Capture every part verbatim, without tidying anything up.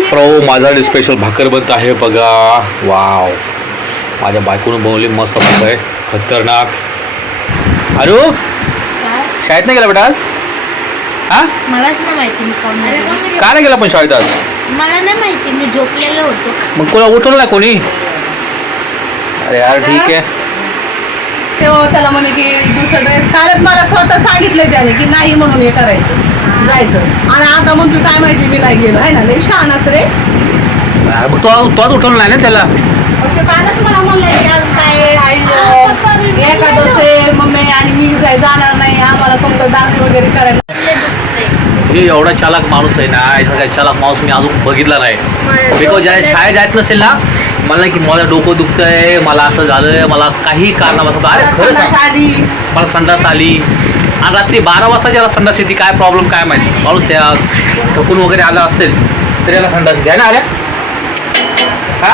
Pro माझा special भाकर बनत आहे बघा. वाव, माझ्या बायकोने बनवली मस्त भाकर आहे, खतरनाक. अरे शाळेत नाही गेला बेटा आज? हा मलाच नाही माहिती मी कोण आहे. का नाही गेला पण शाळेत आज? मला नाही माहिती, मी झोपलेलो होतो. मग कोणा उठवलं नाही कोणी? अरे यार ठीक आहे. तेव्हा त्याला म्हणे की दुसरा ड्रेस, कालच मला स्वतः सांगितले त्याने की नाही म्हणून हे करायचं जायचं, आणि आता मग तू काय माहिती मी नाही गेलो आहे ना. लई शहाणा असं रे. अरे मग तो तोच उठवलं नाही ना त्याला. मग ते कालच मला म्हणलंय की आज काय आई एकादस आहे मम्मी आणि मी जाय जाणार नाही, आम्हाला फक्त डान्स वगैरे करायला. हे एवढा चालाक माणूस आहे ना, याचा काही चालाक माणूस मी अजून बघितला नाही. बिकॉज ज्या शाळेत जायचं नसेल ना, मला की माझं डोकं दुखतंय, मला असं झालंय, मला काही कारण असं. अरे खरं सांग, आली मला संडास आली आणि रात्री बारा वाजता ज्याला संडास येते, काय प्रॉब्लेम काय माहिती. माणूस या थकून वगैरे आला असेल तर याला संडास येते ना. आल्या हा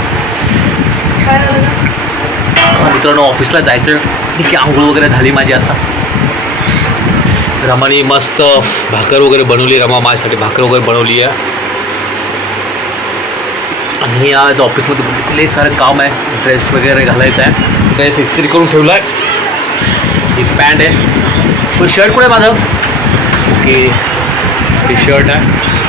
मित्रांनो, ऑफिसला जायचं ठीक आहे. आंघोळ वगैरे झाली माझी आता. रमाने मस्त भाकर वगैरे बनवली, रमा माझ्यासाठी भाकर वगैरे बनवली आहे. आणि आज ऑफिसमध्ये लई सारं काम आहे, ड्रेस वगैरे घालायचं आहे, ड्रेस इस्त्री करून ठेवला आहे. ही पॅन्ट आहे, पण शर्ट कुठे माझं? ओके, ही शर्ट आहे.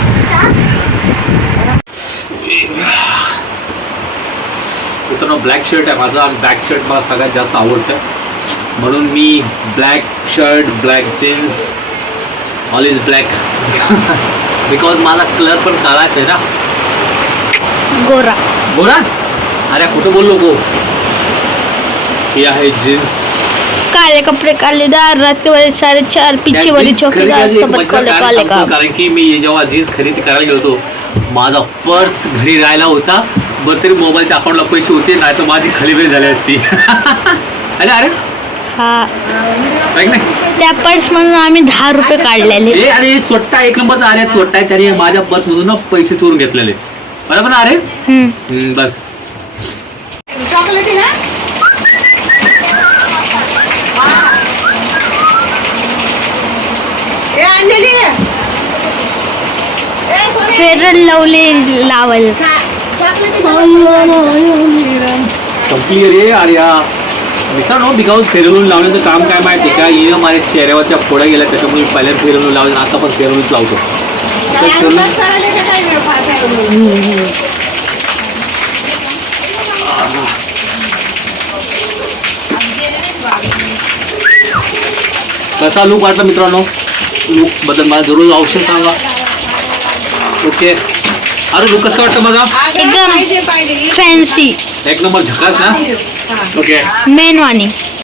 मित्रांनो ब्लॅक शर्ट आहे माझा, आणि ब्लॅक शर्ट मला सगळ्यात जास्त आवडतं, म्हणून मी black shirt, black jeans, all is black. Because माझा कलर पण काळाच आहे ना. गोरा गोरा? अरे कुठं बोललो गो. ही आहे जीन्स. काले कपडे कालेदार, रात के बजे साढ़े चार, पीछे वाली चौकीदार, सबक काले काले का. कारण की मी जेव्हा जीन्स खरेदी करायला गेलो होतो, माझा पर्स घरी राहिला होता. बरं तरी मोबाईलच्या अकाउंटला पैसे होते, नाही तर माझी खलीबेल झाली असती. अरे अरे हा, नाही त्या पर्स मधून आम्ही दहा रुपये काढलेले. ए अरे चोट्टा एक नंबरचा. अरे चोट्टा आहे, त्याने माझ्या पर्समधून ना पैसे चोरून घेतलेले. बरोबर ना? अरे हम्म. बस चॉकलेट आहे ना. ए अंजली फेअर लवली लावायला. संपली रे. अरे या मित्रांनो, बिकॉज फेरवून लावण्याचं काम काय माहिती का, हिनं माझ्या चेहऱ्यावरच्या फोड्या गेल्या, त्याच्यामुळे पहिल्यांदा फेरवून लावलं, आता पण फेरवूनच लावतो. कसा लुक वाटला मित्रांनो? लुक बद्दल मला जरूर अवश्य सांगा. ओके, अरे लुक कसं वाटतं माझा? एकदम फॅन्सी, एक नंबर झकास ना. ओके, मेन वाणी.